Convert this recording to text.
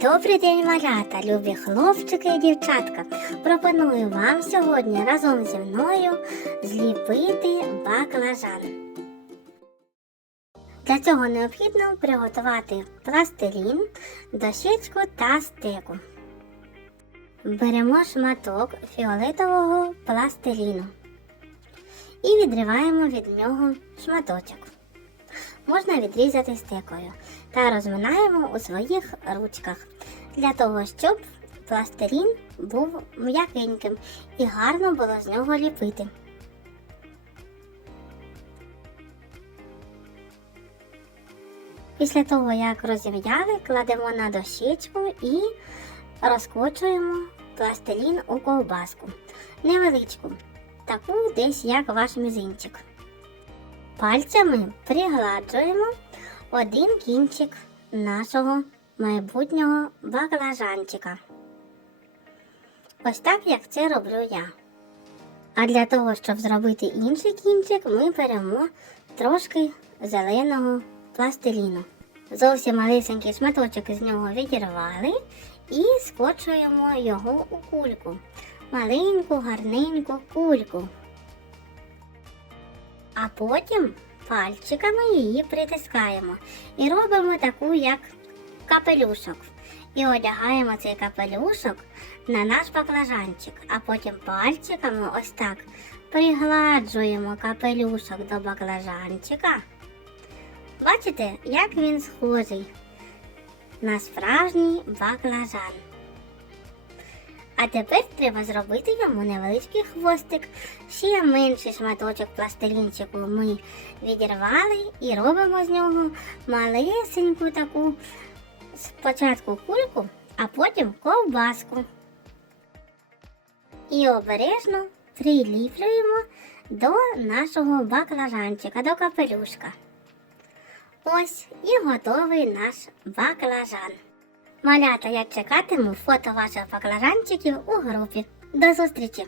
Добрий день, малята, любі хлопчики і дівчатка. Пропоную вам сьогодні разом зі мною зліпити баклажан. Для цього необхідно приготувати пластилін, дощечку та стеку. Беремо шматок фіолетового пластиліну і відриваємо від нього шматочок. Можна відрізати стекою та розминаємо у своїх ручках для того, щоб пластилін був м'якеньким і гарно було з нього ліпити. Після того, як розім'яли, кладемо на дощечку і розкочуємо пластилін у ковбаску. Невеличку, таку десь як ваш мізинчик. Пальцями пригладжуємо один кінчик нашого майбутнього баклажанчика. Ось так, як це роблю я. А для того, щоб зробити інший кінчик, ми беремо трошки зеленого пластиліну. Зовсім малесенький шматочок із нього відірвали і скочуємо його у кульку. Маленьку, гарненьку кульку. А потім пальчиками її притискаємо і робимо таку, як капелюшок. І одягаємо цей капелюшок на наш баклажанчик, а потім пальчиками ось так пригладжуємо капелюшок до баклажанчика. Бачите, як він схожий на справжній баклажан. А тепер треба зробити йому невеличкий хвостик. Ще менший шматочок пластилінчику ми відірвали і робимо з нього малесеньку таку спочатку кульку, а потім ковбаску. І обережно приліплюємо до нашого баклажанчика, до капелюшка. Ось і готовий наш баклажан. Малята, я чекатиму фото ваших баклажанчиків у групі. До зустрічі!